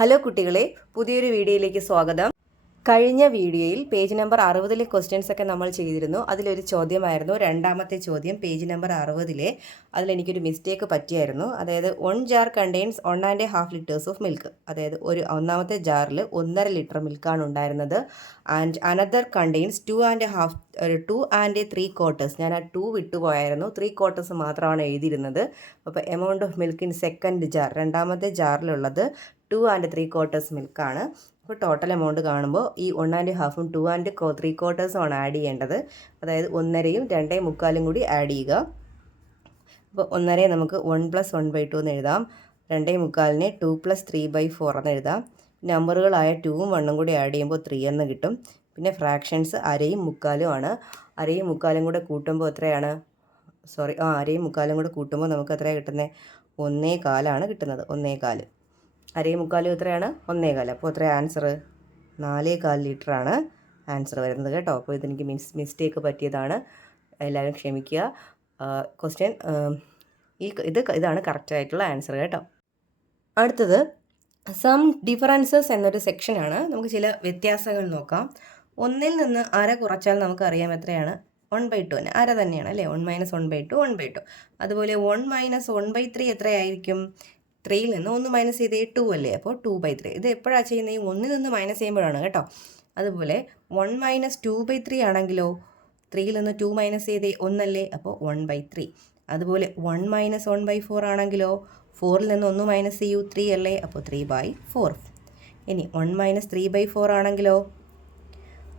Hello കുട്ടികളെ, പുതിയൊരു വീഡിയോയിലേക്ക് സ്വാഗതം. കഴിഞ്ഞ വീഡിയോയിൽ പേജ് നമ്പർ 60-ലെ ക്വസ്റ്റ്യൻസ് ഒക്കെ നമ്മൾ ചെയ്തിരുന്നു. അതിലൊരു ചോദ്യമായിരുന്നു രണ്ടാമത്തെ ചോദ്യം, പേജ് നമ്പർ 60-ലെ. അതിലെനിക്കൊരു മിസ്റ്റേക്ക് പറ്റിയായിരുന്നു. അതായത് 1 jar contains 1.5 liters of milk. അതായത് ഒന്നാമത്തെ ജാറിൽ 1.5 ലിറ്റർ മിൽക്കാണ് ഉണ്ടായിരുന്നത്. And another contains 2 and 3/4. ഞാൻ ആ 2 വിട്ടുപോയായിരുന്നു. 3/4 മാത്രമാണ് എഴുതിയിരുന്നത്. അപ്പോൾ amount of milk in second jar, രണ്ടാമത്തെ ജാറിലുള്ളത് 2 and 3/4 മിൽക്കാണ്. അപ്പോൾ ടോട്ടൽ എമൗണ്ട് കാണുമ്പോൾ ഈ 1.5-ഉം 2 and 3/4 ആഡ് ചെയ്യേണ്ടത്. അതായത് 1.5-യും 2.25 കൂടി ആഡ് ചെയ്യുക. അപ്പോൾ 1.5 നമുക്ക് 1 + 1/2 എന്ന് എഴുതാം. 2.25-നെ 2 + 3/4 എന്ന് എഴുതാം. നമ്പറുകളായ 2ഉം 1ഉം കൂടി ആഡ് ചെയ്യുമ്പോൾ 3 എന്ന് കിട്ടും. പിന്നെ ഫ്രാക്ഷൻസ് 1/2-യും 3/4 ആണ്. 1/2-യും 3/4 കൂടെ കൂട്ടുമ്പോൾ എത്രയാണ്? 1/2-യും 3/4 കൂടെ കൂട്ടുമ്പോൾ നമുക്ക് എത്രയാണ് കിട്ടുന്നത്? 1.25 കിട്ടുന്നത്. 1.25. 1/2-യും 3/4 എത്രയാണ്? 1.25. അപ്പോൾ എത്രയാണ് ആൻസർ? 4.25 ലിറ്ററാണ് ആൻസർ വരുന്നത് കേട്ടോ. അപ്പോൾ ഇതെനിക്ക് മിസ്റ്റേക്ക് പറ്റിയതാണ്, എല്ലാവരും ക്ഷമിക്കുക. ക്വസ്റ്റ്യൻ ഇതാണ് കറക്റ്റായിട്ടുള്ള ആൻസർ കേട്ടോ. അടുത്തത് സം ഡിഫറൻസസ് എന്നൊരു സെക്ഷനാണ്. നമുക്ക് ചില വ്യത്യാസങ്ങൾ നോക്കാം. 1-ൽ നിന്ന് അര കുറച്ചാൽ നമുക്കറിയാം എത്രയാണ്? 1/2 തന്നെ, അര തന്നെയാണ് അല്ലേ? 1 - 1/2 1/2. അതുപോലെ 1 - 1/3 എത്രയായിരിക്കും? 3-ൽ നിന്ന് 1 മൈനസ് ചെയ്തേ 2 അല്ലേ? അപ്പോൾ 2/3. ഇത് എപ്പോഴാണ് ചെയ്യുന്നത്? ഈ 1-ൽ നിന്ന് മൈനസ് ചെയ്യുമ്പോഴാണ് കേട്ടോ. അതുപോലെ 1 - 2/3 ആണെങ്കിലോ 3-ൽ നിന്ന് 2 മൈനസ് ചെയ്തേ 1 അല്ലേ? അപ്പോൾ 1/3. അതുപോലെ 1 - 1/4 ആണെങ്കിലോ 4-ൽ നിന്ന് 1 മൈനസ് ചെയ്യൂ 3 അല്ലേ? അപ്പോൾ 3/4. ഇനി 1 - 3/4 ആണെങ്കിലോ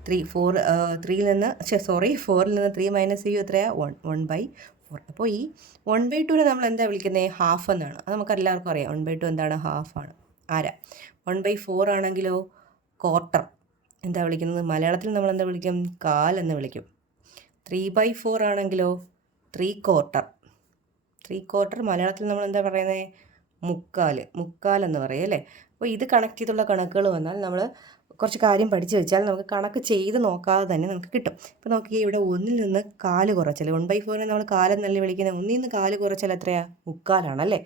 4-ൽ നിന്ന് 3 മൈനസ് ചെയ്യൂ എത്രയാണ്? 1/4. അപ്പോൾ ഈ 1/2-നെ നമ്മൾ എന്താ വിളിക്കുന്നത്? ഹാഫ് എന്നാണ്. അത് നമുക്ക് എല്ലാവർക്കും അറിയാം. 1/2 എന്താണ്? ഹാഫാണ്, അര. 1/4 ആണെങ്കിലോ ക്വാർട്ടർ. എന്താ വിളിക്കുന്നത്? മലയാളത്തിൽ നമ്മൾ എന്താ വിളിക്കും? കാലെന്ന് വിളിക്കും. 3/4 ആണെങ്കിലോ 3/4. 3/4 മലയാളത്തിൽ നമ്മൾ എന്താ പറയുന്നത്? മുക്കാലെന്ന് പറയും അല്ലേ? അപ്പോൾ ഇത് കണക്ട് ചെയ്തുള്ള കണക്കുകൾ വന്നാൽ നമ്മൾ കുറച്ച് കാര്യം പഠിച്ചു വെച്ചാൽ നമുക്ക് കണക്ക് ചെയ്ത് നോക്കാതെ തന്നെ നമുക്ക് കിട്ടും. ഇപ്പോൾ നോക്കിയേ, ഇവിടെ 1-ൽ നിന്ന് 1/4 കുറച്ചാൽ 1/4-നെ നമ്മൾ കാലെന്നല്ലേ വിളിക്കുന്നത്. 1-ൽ നിന്ന് 1/4 കുറച്ചാൽ എത്രയാണ്? മുക്കാലാണല്ലേ?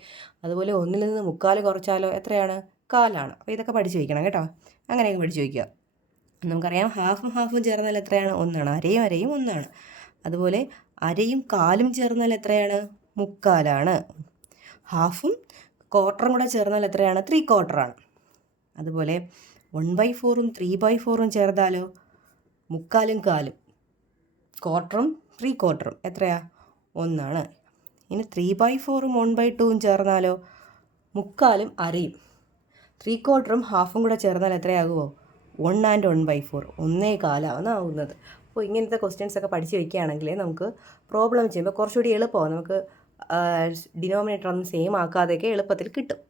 അതുപോലെ 1-ൽ നിന്ന് 3/4 കുറച്ചാലോ എത്രയാണ്? കാലാണ്. അപ്പോൾ ഇതൊക്കെ പഠിച്ചു വയ്ക്കണം കേട്ടോ. അങ്ങനെയൊക്കെ പഠിച്ചു വയ്ക്കുക. നമുക്കറിയാം ഹാഫും ചേർന്നാൽ എത്രയാണ്? 1 ആണ്. അരയും 1 ആണ്. അതുപോലെ അരയും കാലും ചേർന്നാൽ എത്രയാണ്? മുക്കാലാണ്. ഹാഫും ക്വാർട്ടറും കൂടെ ചേർന്നാൽ എത്രയാണ്? 3/4 ആണ്. അതുപോലെ 1/4-ഉം 3/4-ഉം ചേർത്താലോ മുക്കാലും കാലും, ക്വാർട്ടറും 3/4 എത്രയാ? 1 ആണ്. ഇനി 3/4-ഉം 1/2-ഉം ചേർന്നാലോ മുക്കാലും അരയും, 3/4-ഉം ഹാഫും കൂടെ ചേർന്നാൽ എത്രയാകുമോ? 1 and 1/4 1.25 ആവുന്നത്. അപ്പോൾ ഇങ്ങനത്തെ ക്വസ്റ്റ്യൻസ് ഒക്കെ പഠിച്ച് വയ്ക്കുകയാണെങ്കിൽ നമുക്ക് പ്രോബ്ലം ചെയ്യുമ്പോൾ കുറച്ചുകൂടി എളുപ്പമാണ്. നമുക്ക് ഡിനോമിനേറ്റർ ഒന്നും സെയിം ആക്കാതെയൊക്കെ എളുപ്പത്തിൽ കിട്ടും.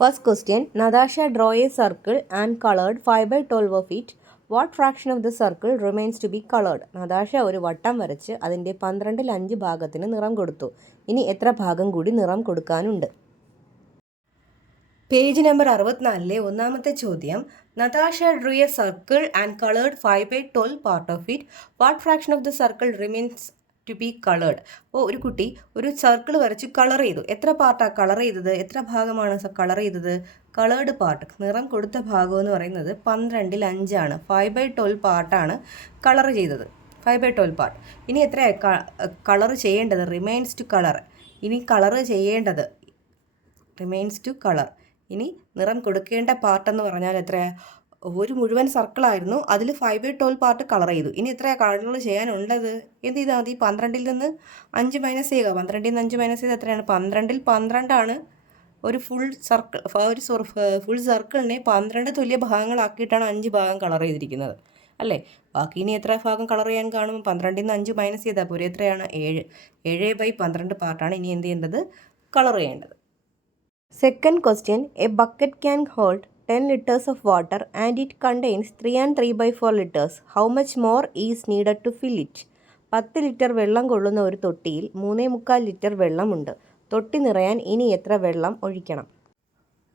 First question, Natasha draw a circle and colored 5/12 of it. What fraction of the circle remains to be colored? നദാഷ ഒരു വട്ടം വരച്ച് അതിൻ്റെ 12-ൽ 5 ഭാഗത്തിന് നിറം കൊടുത്തു. ഇനി എത്ര ഭാഗം കൂടി നിറം കൊടുക്കാനുണ്ട്? പേജ് നമ്പർ 64-ലെ ഒന്നാമത്തെ ചോദ്യം, നദാഷ drew a circle and colored 5/12 part of it. What fraction of the circle remains to be colored? അപ്പോൾ ഒരു കുട്ടി ഒരു സർക്കിൾ വരച്ച് കളർ ചെയ്തു. എത്ര പാർട്ടാണ് കളർ ചെയ്തത്? എത്ര ഭാഗമാണ് കളർ ചെയ്തത്? കളേർഡ് പാർട്ട്, നിറം കൊടുത്ത ഭാഗം എന്ന് പറയുന്നത് 12-ൽ 5 ആണ്. 5/12 പാർട്ടാണ് കളർ ചെയ്തത്. 5/12 പാർട്ട്. ഇനി എത്രയാണ് കളർ ചെയ്യേണ്ടത്? Remains to colour. ഇനി കളർ ചെയ്യേണ്ടത് റിമൈൻസ് ടു കളർ. ഇനി നിറം കൊടുക്കേണ്ട പാർട്ടെന്ന് പറഞ്ഞാൽ എത്രയാണ്? ഒരു മുഴുവൻ സർക്കിളായിരുന്നു, അതിൽ 5/12 പാർട്ട് കളർ ചെയ്തു. ഇനി എത്രയാണ് കളർ ചെയ്യാനുള്ളത്? എന്ത് ചെയ്താൽ മതി? 12-ൽ നിന്ന് 5 മൈനസ് ചെയ്യുക. 12-ൽ നിന്ന് 5 മൈനസ് ചെയ്ത് എത്രയാണ്? 12-ൽ 12 ആണ്. ഒരു ഫുൾ സർക്കിളിനെ 12 തുല്യ ഭാഗങ്ങളാക്കിയിട്ടാണ് 5 ഭാഗം കളർ ചെയ്തിരിക്കുന്നത് അല്ലേ? ബാക്കി ഇനി എത്ര ഭാഗം കളർ ചെയ്യാൻ കാണും? 12-ൽ നിന്ന് 5 മൈനസ് ചെയ്താൽ പോരെ. എത്രയാണ്? 7. 7/12 പാർട്ടാണ് ഇനി എന്ത് ചെയ്യേണ്ടത്? കളർ ചെയ്യേണ്ടത്. Second question, A bucket can hold 10 liters of water and it contains 3 and 3/4 liters. How much more is needed to fill it? 10 litre വെള്ളം കൊള്ളുന്ന ഒരു തൊട്ടിയിൽ 3.25 ലിറ്റർ വെള്ളമുണ്ട്. തൊട്ടി നിറയാൻ ഇനി എത്ര വെള്ളം ഒഴിക്കണം?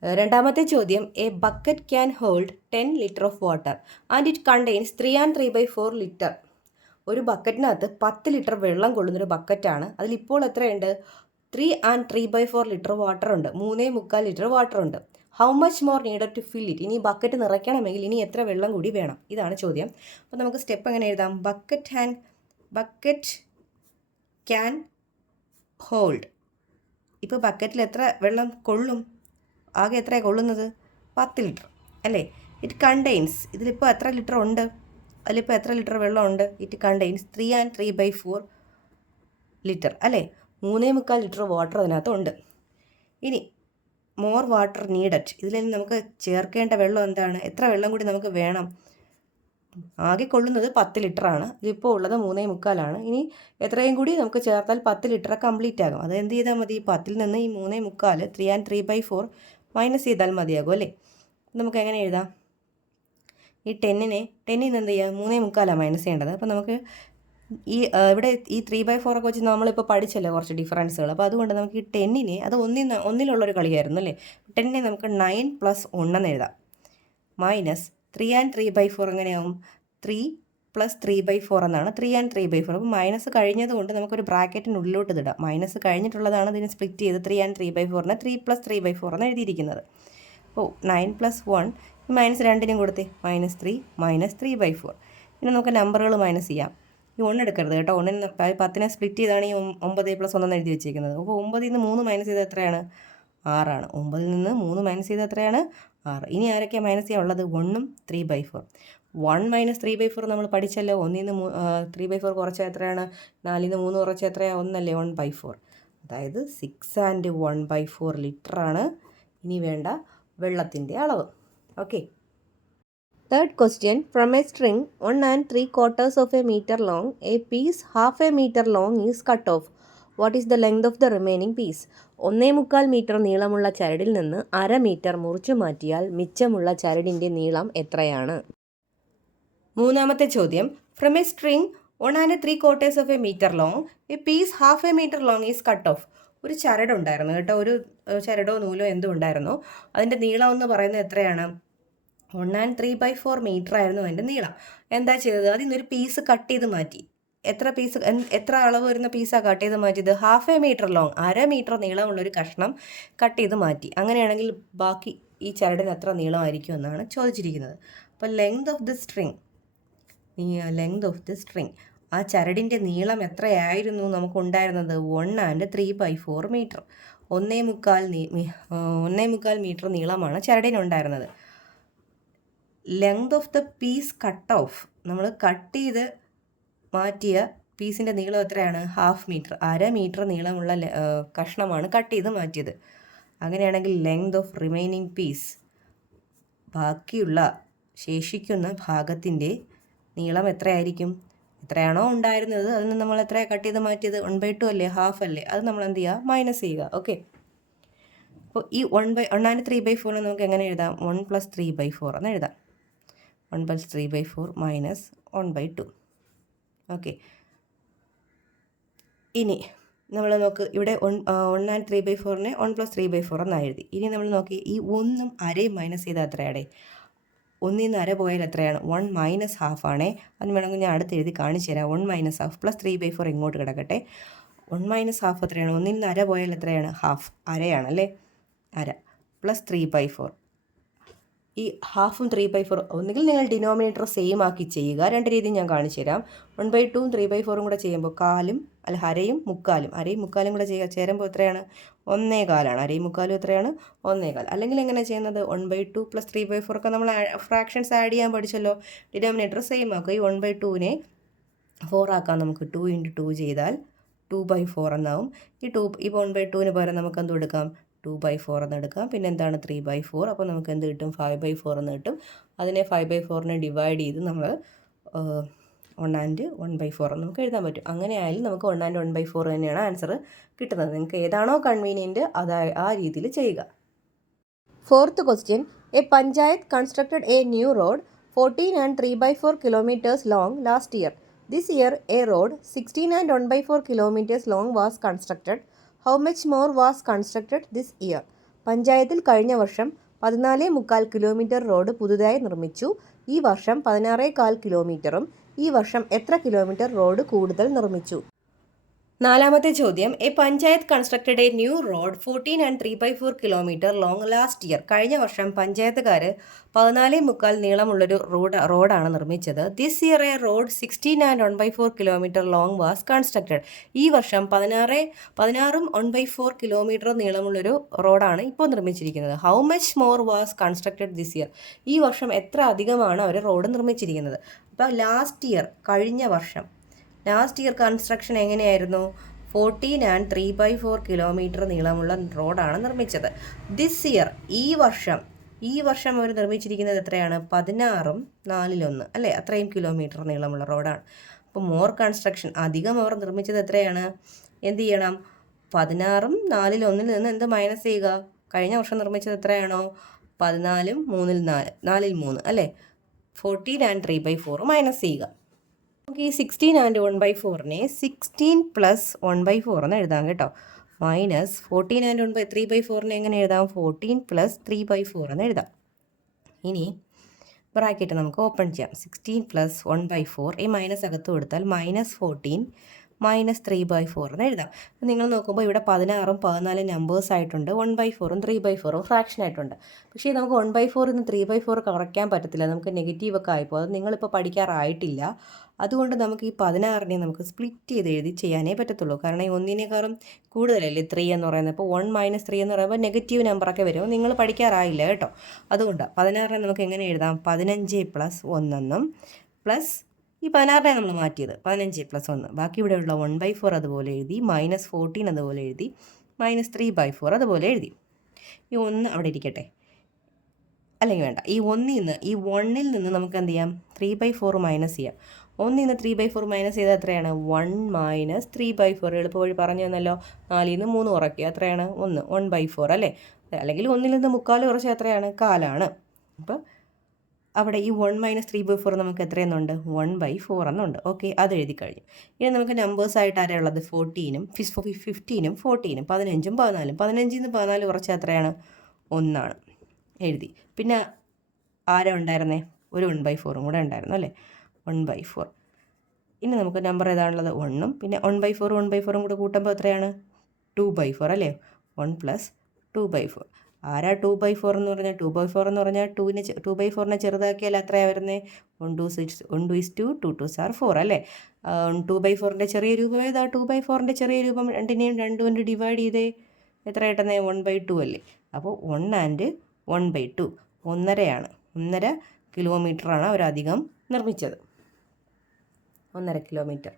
രണ്ടാമത്തെ ചോദ്യം, A bucket can hold 10 litre of water and it contains 3 and 3/4 litre. ഒരു ബക്കറ്റിനകത്ത് 10 ലിറ്റർ വെള്ളം കൊള്ളുന്നൊരു ബക്കറ്റാണ്. അതിലിപ്പോൾ എത്രയുണ്ട്? 3 and 3/4 ലിറ്റർ വാട്ടർ ഉണ്ട്. 3.25 ലിറ്റർ വാട്ടർ ഉണ്ട്. How much more needed to fill it. ഇനി ബക്കറ്റ് നിറയ്ക്കണമെങ്കിൽ ഇനി എത്ര വെള്ളം കൂടി വേണം, ഇതാണ് ചോദ്യം. അപ്പോൾ നമുക്ക് സ്റ്റെപ്പ് എങ്ങനെ എഴുതാം? Bucket can hold. ഇപ്പോൾ ബക്കറ്റിൽ എത്ര വെള്ളം കൊള്ളും? ആകെ എത്രയാണ് കൊള്ളുന്നത്? 10 ലിറ്റർ അല്ലേ. ഇറ്റ് കണ്ടെയ്ൻസ്, ഇതിലിപ്പോൾ എത്ര ലിറ്റർ ഉണ്ട്? അതിലിപ്പോൾ എത്ര ലിറ്റർ വെള്ളമുണ്ട്? ഇറ്റ് കണ്ടെയ്ൻസ് 3 and 3/4 ലിറ്റർ അല്ലേ. 3.25 ലിറ്റർ വാട്ടർ അതിനകത്തുണ്ട്. ഇനി മോർ വാട്ടർ നീഡഡ്, ഇതിൽ നമുക്ക് ചേർക്കേണ്ട വെള്ളം എന്താണ്? എത്ര വെള്ളം കൂടി നമുക്ക് വേണം? ആകെ കൊള്ളുന്നത് 10 ലിറ്ററാണ്, ഇതിപ്പോൾ ഉള്ളത് 3.25. ഇനി എത്രയും കൂടി നമുക്ക് ചേർത്താൽ 10 ലിറ്റർ കംപ്ലീറ്റ് ആകും. അത് എന്ത് ചെയ്താൽ മതി? 10ൽ നിന്ന് ഈ 3.25 3 and 3/4 മൈനസ് ചെയ്താൽ മതിയാകും അല്ലേ. നമുക്ക് എങ്ങനെ എഴുതാം? ഈ 10ൽ നിന്ന് എന്ത് ചെയ്യുക? 3.25 മൈനസ് ചെയ്യേണ്ടത്. അപ്പോൾ നമുക്ക് ഈ ഇവിടെ ഈ 3/4 ഒക്കെ വെച്ച് നമ്മളിപ്പോൾ പഠിച്ചല്ലോ കുറച്ച് ഡിഫറൻസുകൾ. അപ്പോൾ അതുകൊണ്ട് നമുക്ക് ഈ 10നെ അത് ഒന്നിലുള്ളൊരു കളിയായിരുന്നു അല്ലേ. 10നെ നമുക്ക് 9 + 1 എന്ന് എഴുതാം. Minus 3 and 3/4 എങ്ങനെയാവും? 3 + 3/4 എന്നാണ്. 3 and 3/4. അപ്പോൾ മൈനസ് കഴിഞ്ഞത് കൊണ്ട് നമുക്കൊരു ബ്രാക്കറ്റിനുള്ളിലോട്ട് ഇടാം. മൈനസ് കഴിഞ്ഞിട്ടുള്ളതാണ് ഇതിന് സ്പ്ലിറ്റ് ചെയ്ത് 3 and 3/4നെ 3 + 3/4 എന്ന് എഴുതിയിരിക്കുന്നത്. അപ്പോൾ 9 + 1 മൈനസ് 2നും കൊടുത്തേ, -3 - 3/4. ഇനി നമുക്ക് നമ്പറുകൾ മൈനസ് ചെയ്യാം. ഈ 1 എടുക്കരുത് കേട്ടോ. 10നെ സ്പ്ലിറ്റ് ചെയ്താണ് ഈ 9 + 1 എന്ന് എഴുതി വെച്ചിരിക്കുന്നത്. അപ്പോൾ 9ൽ നിന്ന് 3 മൈനസ് ചെയ്ത് എത്രയാണ്? 6ആണ്. 9ൽ നിന്ന് 3 മൈനസ് ചെയ്ത് എത്രയാണ്? 6. ഇനി ആരൊക്കെയാണ് മൈനസ് ചെയ്യാനുള്ളത്? 1ഉം 3/4. 1 - 3/4 നമ്മൾ പഠിച്ചല്ലോ. 1ൽ നിന്ന് 3/4 കുറച്ചാൽ എത്രയാണ്? 4ൽ നിന്ന് 3 കുറച്ചാൽ എത്രയാണ്? 1 അല്ലേ. 1/4. അതായത് 6 and 1/4 ലിറ്ററാണ് ഇനി വേണ്ട വെള്ളത്തിൻ്റെ അളവ്. Okay. Third question. From a string 1 3/4 of a meter long, a piece half a meter long is cut off. What is the length of the remaining piece? 1.25 metre നീളമുള്ള ചരടിൽ നിന്ന് 1/2 മീറ്റർ മുറിച്ചു മാറ്റിയാൽ മിച്ചമുള്ള ചരടിൻ്റെ നീളം എത്രയാണ്? മൂന്നാമത്തെ ചോദ്യം. From a string 1 3/4 of a meter long, a piece half a meter long is cut off. ഒരു ചരടുണ്ടായിരുന്നു കേട്ടോ. ഒരു ചരടോ നൂലോ എന്തോ ഉണ്ടായിരുന്നു. അതിൻ്റെ നീളം എന്ന് പറയുന്നത് എത്രയാണ്? 1 3/4 മീറ്റർ ആയിരുന്നു അതിൻ്റെ നീളം. എന്താ ചെയ്തത്? അതിൽ നിന്നൊരു പീസ് കട്ട് ചെയ്ത് മാറ്റി. എത്ര അളവ് വരുന്ന പീസാണ് കട്ട് ചെയ്ത് മാറ്റിയത്? ½ മീറ്റർ ലോങ്, 1/2 മീറ്റർ നീളമുള്ളൊരു കഷ്ണം കട്ട് ചെയ്ത് മാറ്റി. അങ്ങനെയാണെങ്കിൽ ബാക്കി ഈ ചരടിന് എത്ര നീളമായിരിക്കും എന്നാണ് ചോദിച്ചിരിക്കുന്നത്. അപ്പോൾ ലെങ്ത് ഓഫ് ദി സ്ട്രിങ് ആ ചരടിൻ്റെ നീളം എത്രയായിരുന്നു നമുക്കുണ്ടായിരുന്നത്? 1 3/4 മീറ്റർ. 1.25 മീറ്റർ നീളമാണ് ചരടിനുണ്ടായിരുന്നത്. Length of the piece cut off, നമ്മൾ കട്ട് ചെയ്ത് മാറ്റിയ പീസിൻ്റെ നീളം എത്രയാണ്? ½ മീറ്റർ, 1/2 മീറ്റർ നീളമുള്ള കഷ്ണമാണ് കട്ട് ചെയ്ത് മാറ്റിയത്. അങ്ങനെയാണെങ്കിൽ ലെങ്ത് ഓഫ് റിമൈനിങ് പീസ്, ബാക്കിയുള്ള ശേഷിക്കുന്ന ഭാഗത്തിൻ്റെ നീളം എത്രയായിരിക്കും? എത്രയാണോ ഉണ്ടായിരുന്നത് അതിൽ നിന്ന് നമ്മൾ എത്രയാണ് കട്ട് ചെയ്ത് മാറ്റിയത്? 1/2 അല്ലേ, ½ അല്ലേ. അത് നമ്മൾ എന്ത് ചെയ്യുക? മൈനസ് ചെയ്യുക. ഓക്കെ. അപ്പോൾ ഈ 1 and 3/4 നമുക്ക് എങ്ങനെ എഴുതാം? 1 + 3/4 എന്ന് എഴുതാം. 1 + 3/4 - 1/2. ഓക്കെ. ഇനി നമ്മൾ നോക്ക്, ഇവിടെ 1 and 3/4നെ 1 + 3/4 എന്ന് എഴുതി. ഇനി നമ്മൾ നോക്കി, ഈ 1ഉം 1/2 മൈനസ് ചെയ്താൽ എത്രയാണ്? 1ൽ നിന്ന് 1/2 പോയാൽ എത്രയാണ്? 1 - ½ ആണേ. അതിന് വേണമെങ്കിൽ ഞാൻ അടുത്ത് എഴുതി കാണിച്ചു തരാം. 1 - ½ + 3/4 ഇങ്ങോട്ട് കിടക്കട്ടെ. 1 - ½ എത്രയാണ്? 1ൽ നിന്ന് 1/2 പോയാൽ എത്രയാണ്? ½ അരയാണല്ലേ. 1/2 + 3/4. ഈ 1/2ഉം 3/4 ഒന്നുകിൽ നിങ്ങൾ ഡിനോമിനേറ്റർ സെയിം ആക്കി ചെയ്യുക. 2 രീതി ഞാൻ കാണിച്ചു തരാം. 1/2ഉം 3/4ഉം കൂടെ ചെയ്യുമ്പോൾ 1/4 1/2ഉം 3/4, 1/2ഉം 3/4 കൂടെ ചേരുമ്പോൾ എത്രയാണ്? 1/4 ആണ്. 1/2ഉം 3/4 എത്രയാണ്? 1/4. അല്ലെങ്കിൽ എങ്ങനെ ചെയ്യുന്നത്? 1/2 + 3/4 ഒക്കെ നമ്മൾ ഫ്രാക്ഷൻസ് ആഡ് ചെയ്യാൻ പഠിച്ചല്ലോ. ഡിനോമിനേറ്റർ സെയിം ആക്കുക. ഈ 1/2നെ 4 ആക്കാം നമുക്ക്. 2 × 2 ചെയ്താൽ 2/4 എന്നാവും. ഇപ്പോൾ 1/2ന് പകരം നമുക്ക് എന്ത് എടുക്കാം? 2/4 എന്ന് എടുക്കാം. പിന്നെ എന്താണ്? 3/4. അപ്പോൾ നമുക്ക് എന്ത് കിട്ടും? 5/4 എന്ന് കിട്ടും. അതിനെ 5/4നെ ഡിവൈഡ് ചെയ്ത് നമ്മൾ 1 and 1/4 നമുക്ക് എഴുതാൻ പറ്റും. അങ്ങനെ ആയാലും നമുക്ക് 1 and 1/4 തന്നെയാണ് ആൻസർ കിട്ടുന്നത്. നിങ്ങൾക്ക് ഏതാണോ കൺവീനിയൻറ്റ് ആ രീതിയിൽ ചെയ്യുക. Fourth question. A panchayat constructed a new road 14 and 3/4 kilometers long last year. This year a road 16 and 1/4 kilometers long was constructed. How much more was constructed this year? പഞ്ചായത്തിൽ കഴിഞ്ഞ വർഷം 14.25 kilometre road പുതുതായി നിർമ്മിച്ചു. ഈ വർഷം 16.25 കിലോമീറ്ററും. ഈ വർഷം എത്ര കിലോമീറ്റർ റോഡ് കൂടുതൽ നിർമ്മിച്ചു? നാലാമത്തെ ചോദ്യം, A panchayat constructed A new road 14 and 3/4 kilometre long last year. കഴിഞ്ഞ വർഷം പഞ്ചായത്തുകാർ 14.25 നീളമുള്ളൊരു റോഡാണ് നിർമ്മിച്ചത്. This year A road 16 and 1/4 kilometre long was constructed. ഈ വർഷം 16ഉം 1/4 കിലോമീറ്റർ നീളമുള്ളൊരു റോഡാണ് ഇപ്പോൾ നിർമ്മിച്ചിരിക്കുന്നത്. How much more was constructed this year. ഈ വർഷം എത്ര അധികമാണ് അവർ റോഡ് നിർമ്മിച്ചിരിക്കുന്നത്? അപ്പോൾ ലാസ്റ്റ് ഇയർ, കഴിഞ്ഞ വർഷം ലാസ്റ്റ് ഇയർ കൺസ്ട്രക്ഷൻ എങ്ങനെയായിരുന്നു? 14 and 3/4 കിലോമീറ്റർ നീളമുള്ള റോഡാണ് നിർമ്മിച്ചത്. ദിസ് ഇയർ, ഈ വർഷം അവർ നിർമ്മിച്ചിരിക്കുന്നത് എത്രയാണ്? 16ഉം 4/1 അല്ലേ, അത്രയും കിലോമീറ്റർ നീളമുള്ള റോഡാണ്. അപ്പോൾ മോർ കൺസ്ട്രക്ഷൻ, അധികം അവർ നിർമ്മിച്ചത് എത്രയാണ്? എന്ത് ചെയ്യണം? 16ഉം 4/1 നിന്ന് എന്ത് മൈനസ് ചെയ്യുക? കഴിഞ്ഞ വർഷം നിർമ്മിച്ചത് എത്രയാണോ 14ഉം 4/3 അല്ലേ, 14 and 3/4 മൈനസ് ചെയ്യുക. നമുക്ക് ഈ 16 and 1/4നെ 16 + 1/4 എന്ന് എഴുതാം കേട്ടോ. മൈനസ് 14 and 3/4നെ എങ്ങനെ എഴുതാം? 14 + 3/4 എന്ന് എഴുതാം. ഇനി ബ്രാക്കറ്റ് നമുക്ക് ഓപ്പൺ ചെയ്യാം. 16 + 1/4, ഈ മൈനസ് അകത്ത് കൊടുത്താൽ -14 - 3/4 എന്ന് എഴുതാം. അപ്പോൾ നിങ്ങൾ നോക്കുമ്പോൾ ഇവിടെ 16ഉം 14 നമ്പേഴ്സ് ആയിട്ടുണ്ട്, 1/4ഉം 3/4ഉം ഫ്രാക്ഷൻ ആയിട്ടുണ്ട്. പക്ഷേ നമുക്ക് 1/4 നിന്ന് 3/4 കുറയ്ക്കാൻ പറ്റത്തില്ല, നമുക്ക് നെഗറ്റീവ് ഒക്കെ ആയിപ്പോൾ. അത് നിങ്ങളിപ്പോൾ പഠിക്കാറായിട്ടില്ല. അതുകൊണ്ട് നമുക്ക് ഈ 16നെ നമുക്ക് സ്പ്ലിറ്റ് ചെയ്ത് എഴുതി ചെയ്യാനേ പറ്റത്തുള്ളൂ. കാരണം ഈ 1നേക്കാളും കൂടുതലല്ലേ 3 എന്ന് പറയുന്നത്. അപ്പോൾ 1 - 3 എന്ന് പറയുമ്പോൾ നെഗറ്റീവ് നമ്പറൊക്കെ വരും. നിങ്ങൾ പഠിക്കാറായില്ല കേട്ടോ. അതുകൊണ്ട് 16നെ നമുക്ക് എങ്ങനെ എഴുതാം? 15 + 1 എന്നും പ്ലസ് ഈ 16നെ നമ്മൾ മാറ്റിയത് 15 + 1. ബാക്കി ഇവിടെയുള്ള 1/4 അതുപോലെ എഴുതി, -14 അതുപോലെ എഴുതി, -3/4 അതുപോലെ എഴുതി. ഈ 1 അവിടെ ഇരിക്കട്ടെ, അല്ലെങ്കിൽ വേണ്ട. ഈ 1ൽ നിന്ന് നമുക്ക് എന്ത് ചെയ്യാം? 3/4 മൈനസ് ചെയ്യാം. 1ൽ നിന്ന് 3/4 മൈനസ് ചെയ്താൽ എത്രയാണ്? 1 - 3/4. എളുപ്പ വഴി പറഞ്ഞു തന്നല്ലോ. 4ൽ നിന്ന് 3 കുറയ്ക്കുക, എത്രയാണ്? 1, 1/4 അല്ലേ. അല്ലെങ്കിൽ 1ൽ നിന്ന് 3/4 കുറച്ചാൽ എത്രയാണ്? 4ആണ്. അപ്പോൾ അവിടെ ഈ 1 - 3/4 നമുക്ക് എത്രയെന്നുണ്ട്? 1/4 എന്നുണ്ട്. ഓക്കെ, അത് എഴുതി കഴിഞ്ഞു. ഇനി നമുക്ക് നമ്പേഴ്സായിട്ട് ആരാ ഉള്ളത്? 14ഉം 15ഉം 14ഉം 15ഉം 14ഉം. 15ൽ നിന്ന് 14 കുറച്ചാൽ എത്രയാണ്? 1ആണ്. എഴുതി. പിന്നെ ആരാ ഉണ്ടായിരുന്നേ? ഒരു 1/4 കൂടെ ഉണ്ടായിരുന്നു അല്ലേ, 1/4. ഇനി നമുക്ക് നമ്പർ ഏതാണുള്ളത്? 1ഉം പിന്നെ 1/4ഉം 1/4ഉം കൂടെ കൂട്ടുമ്പോൾ എത്രയാണ്? 2/4 അല്ലേ. 1 + 2/4. ആരാ 2/4 എന്ന് പറഞ്ഞാൽ? 2/4 എന്ന് പറഞ്ഞാൽ 2/4നെ ചെറുതാക്കിയാൽ എത്രയാണ് വരുന്നത്? 1 2 6 1 2 is 2 2 2s are 4 അല്ലേ. 2/4ൻ്റെ ചെറിയ രൂപം ഏതാ? 2/4ൻ്റെ ചെറിയ രൂപം. രണ്ടിനെയും 2 കൊണ്ട് ഡിവൈഡ് ചെയ്തേ എത്ര കിട്ടുന്നത്? 1/2 അല്ലേ. അപ്പോൾ 1 and 1/2 1.5 1.5 കിലോമീറ്ററാണ് അവരധികം നിർമ്മിച്ചത്. 1.5 kilometre.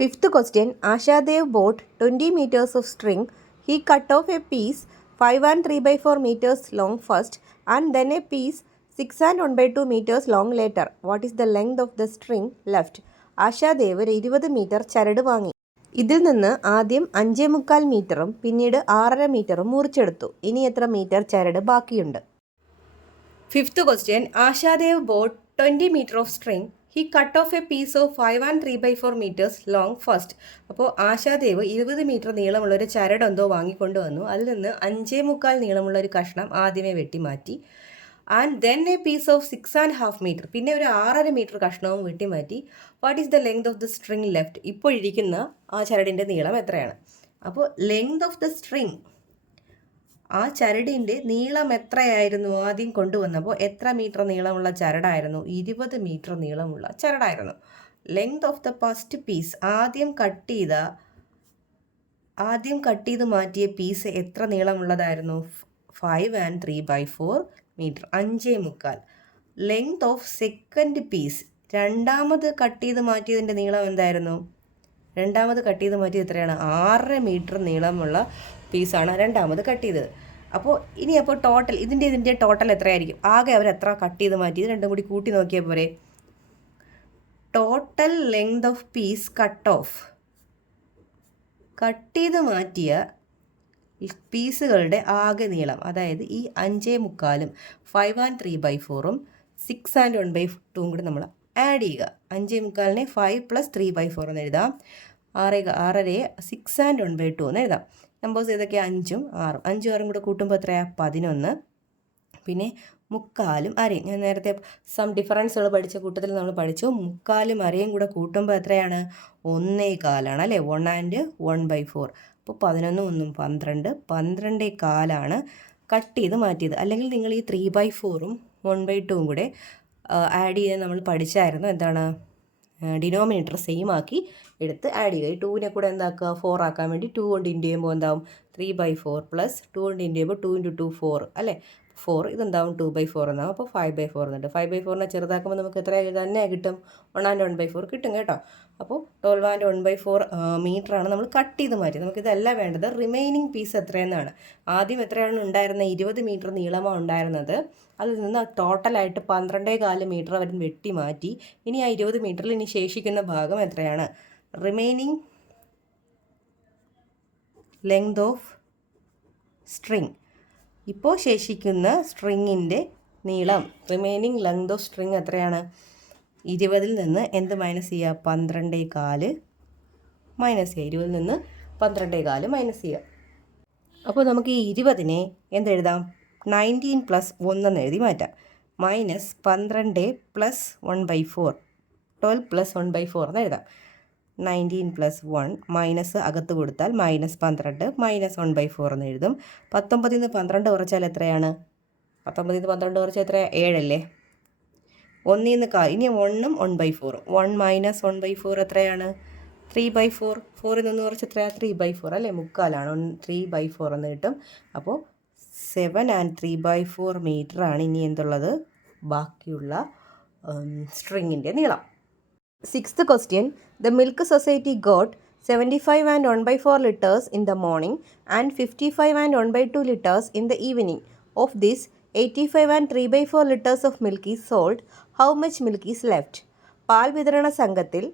Fifth question, Ashadev bought 20 meters of string. He cut off a piece 5 and 3/4 meters long first and then a piece 6 and 1/2 meters long later. What is the length of the string left? Ashadev 20 metre ചരട് വാങ്ങി. ഇതിൽ നിന്ന് ആദ്യം 5.25 മീറ്ററും പിന്നീട് 6.5 മീറ്ററും മുറിച്ചെടുത്തു. ഇനി എത്ര മീറ്റർ ചരട് ബാക്കിയുണ്ട്? Fifth question, Ashadev bought 20 meter of string. He cut off a piece of 5 and 3/4 meters long first. അപ്പോൾ ആശാദേവ് 20 മീറ്റർ നീളമുള്ള ഒരു ചരട് എന്തോ വാങ്ങിക്കൊണ്ടുവന്നു. അതിൽ നിന്ന് 5.25 നീളമുള്ള ഒരു കഷ്ണം ആദ്യമേ വെട്ടിമാറ്റി. And then a piece of 6.5 meter, പിന്നെ ഒരു 6.5 മീറ്റർ കഷ്ണവും വെട്ടിമാറ്റി. What is the length of the string left? ഇപ്പോൾ ഇരിക്കുന്ന ആ ചരടിൻ്റെ നീളം എത്രയാണ്? അപ്പോൾ ലെങ്ത് ഓഫ് ദ സ്ട്രിങ്, ആ ചരടിൻ്റെ നീളം എത്രയായിരുന്നു? ആദ്യം കൊണ്ടുവന്നപ്പോൾ എത്ര മീറ്റർ നീളമുള്ള ചരടായിരുന്നു? 20 മീറ്റർ നീളമുള്ള ചരടായിരുന്നു. Length of the first piece, ആദ്യം കട്ട് ചെയ്ത് മാറ്റിയ പീസ് എത്ര നീളമുള്ളതായിരുന്നു? 5 and 3/4 metre, 5.25. Length of second piece, രണ്ടാമത് കട്ട് ചെയ്ത് മാറ്റിയതിൻ്റെ നീളം എന്തായിരുന്നു? രണ്ടാമത് കട്ട് ചെയ്ത് മാറ്റിയത് എത്രയാണ്? 6.5 മീറ്റർ നീളമുള്ള പീസാണ് രണ്ടാമത് കട്ട് ചെയ്തത്. അപ്പോൾ ടോട്ടൽ ഇതിൻ്റെ ടോട്ടൽ എത്രയായിരിക്കും? ആകെ അവർ എത്ര കട്ട് ചെയ്ത് മാറ്റി? ഇത് രണ്ടും കൂടി കൂട്ടി നോക്കിയാൽ പോരെ. Total length of piece cut ചെയ്ത് മാറ്റിയ പീസുകളുടെ ആകെ നീളം, അതായത് ഈ 5.25ഉം 5 and 3/4ഉം 6 and 1/2 കൂടി നമ്മൾ ആഡ് ചെയ്യുക. 5.25നെ 5 + 3/4 എന്ന് എഴുതാം. 6.5 6 and 1/2 എന്ന് എഴുതാം. നമ്പേഴ്സ് ഏതൊക്കെയാണ്? 5ഉം 6ഉം. 5ഉം 6ഉം കൂടെ കൂട്ടുമ്പോൾ എത്രയാണ്? 11. പിന്നെ മുക്കാലും അരയും, ഞാൻ നേരത്തെ സം ഡിഫറൻസുകൾ പഠിച്ച കൂട്ടത്തിൽ നമ്മൾ പഠിച്ചു. മുക്കാലും അരയും കൂടെ കൂട്ടുമ്പോൾ എത്രയാണ്? 1/4 അല്ലേ? 1/1/4. അപ്പോൾ 11 1 12, 12/4 കട്ട് ചെയ്ത് മാറ്റിയത്. അല്ലെങ്കിൽ നിങ്ങൾ ഈ 3/4ഉം 1/2ഉം കൂടെ ആഡ് ചെയ്യാൻ നമ്മൾ പഠിച്ചായിരുന്നു. എന്താണ്? ഡിനോമിനേറ്റർ സെയിം ആക്കി എടുത്ത് ആഡ് ചെയ്യുക. ഈ 2നെ കൂടെ എന്താക്കുക? 4 ആക്കാൻ വേണ്ടി 2 കൊണ്ട് ഇൻറ്റു ചെയ്യുമ്പോൾ എന്താവും? 3/4 പ്ലസ് 2 കൊണ്ട് ഇൻറ്റു ചെയ്യുമ്പോൾ 2 × 2 4 അല്ലേ? 4 ഇതെന്താവും? 2/4 എന്നാവും. അപ്പോൾ 5/4 എന്നുണ്ട്. 5/4നെ ചെറുതാക്കുമ്പോൾ നമുക്ക് എത്ര തന്നെ കിട്ടും? 1 and 1/4 കിട്ടും കേട്ടോ. അപ്പോൾ 12 and 1/4 മീറ്ററാണ് നമ്മൾ കട്ട് ചെയ്ത് മാറ്റി. നമുക്കിതല്ല വേണ്ടത്. റിമൈനിങ് പീസ് എത്രയെന്നാണ്. ആദ്യം എത്രയാണ് ഉണ്ടായിരുന്നത്? 20 മീറ്റർ നീളമാണ് ഉണ്ടായിരുന്നത്. അതിൽ നിന്ന് ടോട്ടലായിട്ട് 12.4 മീറ്റർ അവർ വെട്ടി മാറ്റി. ഇനി ആ 20 മീറ്ററിൽ ഇനി ശേഷിക്കുന്ന ഭാഗം എത്രയാണ്? Remaining length of string. ഇപ്പോൾ ശേഷിക്കുന്ന സ്ട്രിങ്ങിൻ്റെ നീളം, റിമൈനിങ് ലെങ്ത് ഓഫ് സ്ട്രിങ് എത്രയാണ്? 20ൽ നിന്ന് എന്ത് മൈനസ് ചെയ്യുക? 12.4 മൈനസ് ചെയ്യുക. 20ൽ നിന്ന് 12.4 മൈനസ് ചെയ്യുക. അപ്പോൾ നമുക്ക് ഈ 20നെ എന്തെഴുതാം? 19 + 1 എന്ന് എഴുതി മാറ്റാം. -12 + 1/4, 12 + 1/4 എന്ന് എഴുതാം. 19 + 1 മൈനസ് അകത്ത് കൊടുത്താൽ -12 -1/4 എന്ന് എഴുതും. 19ൽ നിന്ന് 12 കുറച്ചാൽ എത്രയാണ്? 19ൽ നിന്ന് 12 കുറച്ചാൽ എത്രയാണ്? 7 അല്ലേ? 1ൽ നിന്ന് ഇനി 1ഉം 1/4. 1 - 1/4 എത്രയാണ്? 3/4. 4ൽ നിന്ന് കുറച്ച് എത്രയാണ്? 3/4 അല്ലേ? മുക്കാലാണ്. 3/4 എന്ന് കിട്ടും. അപ്പോൾ 7 and 3/4 മീറ്ററാണ് ഇനി എന്തുള്ളത്? ബാക്കിയുള്ള സ്ട്രിങ്ങിൻ്റെ നീളം. 6th question. The Milk Society got 75 and 1/4 liters in the morning and 55 and 1/2 liters in the evening. Of this, 85 and 3/4 liters of milk is sold. How much milk is left? പാൽ വിതരണ സംഘത്തിൽ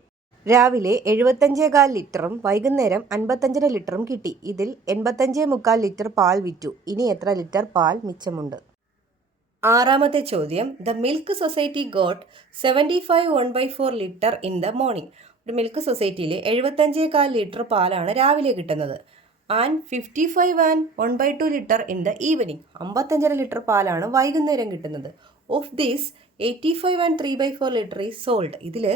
രാവിലെ 75.4 ലിറ്ററും വൈകുന്നേരം 55 ലിറ്ററും കിട്ടി. ഇതിൽ 85.4 ലിറ്റർ പാൽ വിറ്റു. ഇനി എത്ര ലിറ്റർ പാൽ മിച്ചമുണ്ട്? 6ാമത്തെ ചോദ്യം. The milk society got 75 1/4 litre in the morning. ഒരു മിൽക്ക് സൊസൈറ്റിയിൽ 75.4 ലിറ്റർ പാലാണ് രാവിലെ കിട്ടുന്നത്. And 55 and 1/2 litre in the evening. 55 litre പാലാണ് വൈകുന്നേരം കിട്ടുന്നത്. Of these 85 and 3/4 litre is sold. ഇതിൽ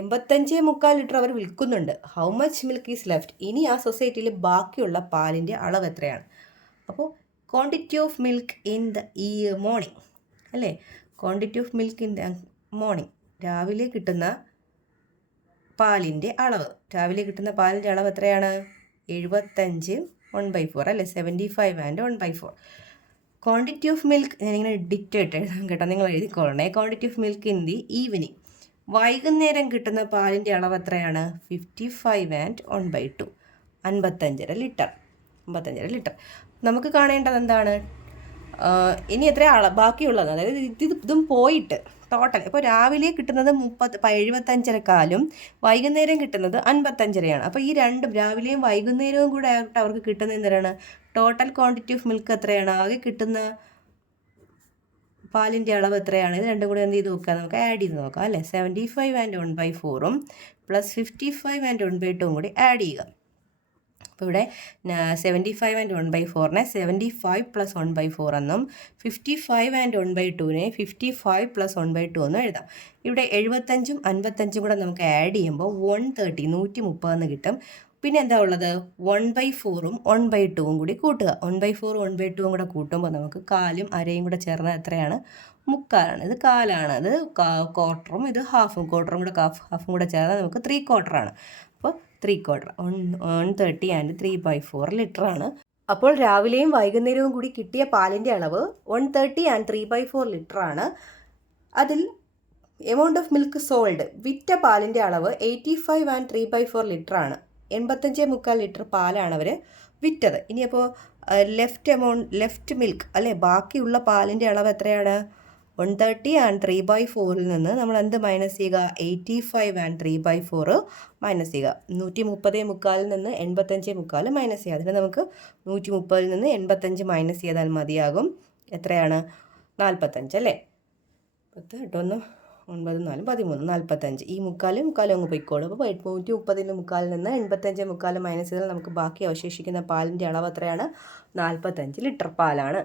85.4 ലിറ്റർ അവർ വിൽക്കുന്നുണ്ട്. How much milk is left? ഇനി ആ സൊസൈറ്റിയിൽ ബാക്കിയുള്ള പാലിൻ്റെ അളവ് എത്രയാണ്? അപ്പോൾ quantity of milk in the morning അല്ലേ? Quantity of milk in the morning. രാവിലെ കിട്ടുന്ന പാലിൻ്റെ അളവ്. രാവിലെ കിട്ടുന്ന പാലിൻ്റെ അളവ് എത്രയാണ്? 75 1/4 അല്ലേ? 75 and 1/4. ക്വാണ്ടിറ്റി ഓഫ് മിൽക്ക് ഞാനിങ്ങനെ ഡിക്റ്റേറ്റ് എഴുതാം കേട്ടോ, നിങ്ങൾ എഴുതിക്കൊള്ളണേ. Quantity of milk in the evening. വൈകുന്നേരം കിട്ടുന്ന പാലിൻ്റെ അളവ് എത്രയാണ്? 55 and 1/2 55 ലിറ്റർ. 55 ലിറ്റർ. നമുക്ക് കാണേണ്ടത് എന്താണ്? ഇനി എത്ര ബാക്കിയുള്ളത്, അതായത് ഇതും പോയിട്ട് ടോട്ടൽ. ഇപ്പോൾ രാവിലെ കിട്ടുന്നത് 75.4 വൈകുന്നേരം കിട്ടുന്നത് 55. അപ്പോൾ ഈ രണ്ടും രാവിലെയും വൈകുന്നേരവും കൂടെ ആയിട്ട് അവർക്ക് കിട്ടുന്നത് എന്താണ്? ടോട്ടൽ ക്വാണ്ടിറ്റി ഓഫ് മിൽക്ക് എത്രയാണ്? ആകെ കിട്ടുന്ന പാലിൻ്റെ അളവ് എത്രയാണ്? ഇത് രണ്ടും കൂടെ എന്ത് ചെയ്ത് നോക്കാം? നമുക്ക് ആഡ് ചെയ്ത് നോക്കാം അല്ലേ? 75 and 1/4 പ്ലസ് 55 and 1/2 കൂടി ആഡ് ചെയ്യുക. അപ്പോൾ ഇവിടെ 75 and 1/4നെ 75 + 1/4 എന്നും 55 and 1/2നെ 55 + 1/2 എന്നും എഴുതാം. ഇവിടെ 75ഉം 55ഉം കൂടെ നമുക്ക് ആഡ് ചെയ്യുമ്പോൾ 130 130 എന്ന് കിട്ടും. പിന്നെ എന്താ ഉള്ളത്? 1/4ഉം 1/2ഉം കൂടി കൂട്ടുക. 1/4ഉം 1/2ഉം കൂടെ കൂട്ടുമ്പോൾ നമുക്ക് കാലും അരയും കൂടെ ചേർന്നാൽ എത്രയാണ്? മുക്കാലാണ്. ഇത് കാലാണ്. അത് ക്വാർട്ടറും ഇത് ഹാഫും. ക്വാർട്ടറും കൂടെ ഹാഫും കൂടെ ചേർന്നാൽ നമുക്ക് 3/4 അപ്പോൾ 3/4 130 and 3/4 ലിറ്ററാണ്. അപ്പോൾ രാവിലെയും വൈകുന്നേരവും കൂടി കിട്ടിയ പാലിൻ്റെ അളവ് 130 and 3/4 ലിറ്ററാണ്. അതിൽ എമൗണ്ട് ഓഫ് മിൽക്ക് സോൾഡ്, വിറ്റ പാലിൻ്റെ അളവ് 85 and 3/4 ലിറ്ററാണ്. 85.4 ലിറ്റർ പാലാണ് അവർ വിറ്റത്. ഇനിയപ്പോൾ ലെഫ്റ്റ് മിൽക്ക് അല്ലേ, ബാക്കിയുള്ള പാലിൻ്റെ അളവ് എത്രയാണ്? 130 and 3/4ൽ നിന്ന് നമ്മൾ എന്ത് മൈനസ് ചെയ്യുക? 85 and 3/4 മൈനസ് ചെയ്യുക. 130.4ൽ നിന്ന് 85.4 മൈനസ് ചെയ്യുക. അതിന് നമുക്ക് 130ൽ നിന്ന് 85 മൈനസ് ചെയ്താൽ മതിയാകും. എത്രയാണ്? 45 അല്ലേ? 10 8 1 9 4 13 45. ഈ മുക്കാലും അങ്ങ് പോയിക്കോളും. അപ്പോൾ 130.4ൽ നിന്ന് 85.4 മൈനസ് ചെയ്താൽ നമുക്ക് ബാക്കി അവശേഷിക്കുന്ന പാലിൻ്റെ അളവ് എത്രയാണ്? 45 ലിറ്റർ പാലാണ്.